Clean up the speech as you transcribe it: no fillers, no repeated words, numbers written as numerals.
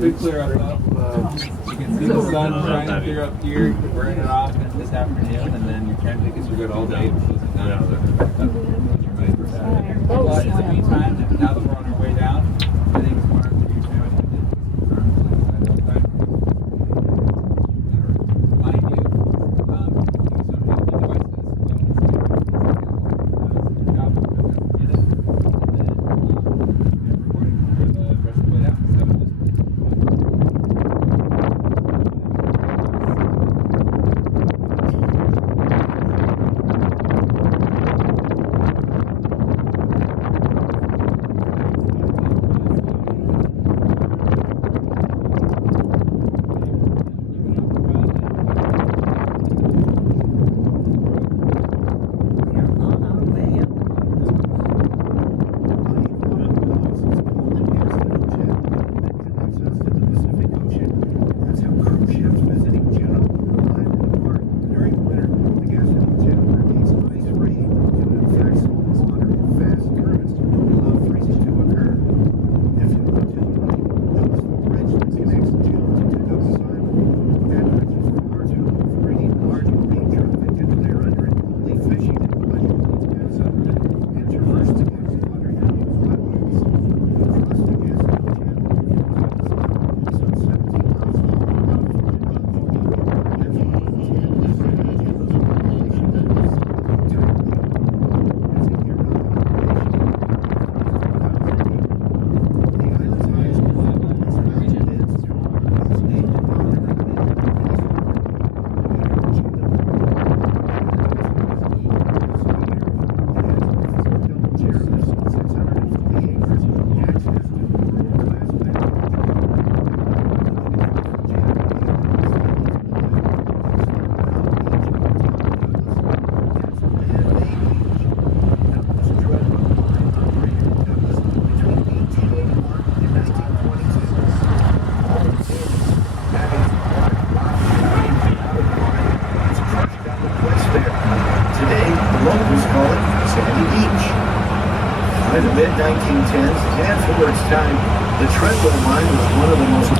Big clear up. You can see the sun shining clear up here. You're burning it off this afternoon, and then your train tickets are good all day. But in the meantime, now that we're on our way down, I think it's smart to do family By the mid-1910s and for its time, the Tramway line was one of the most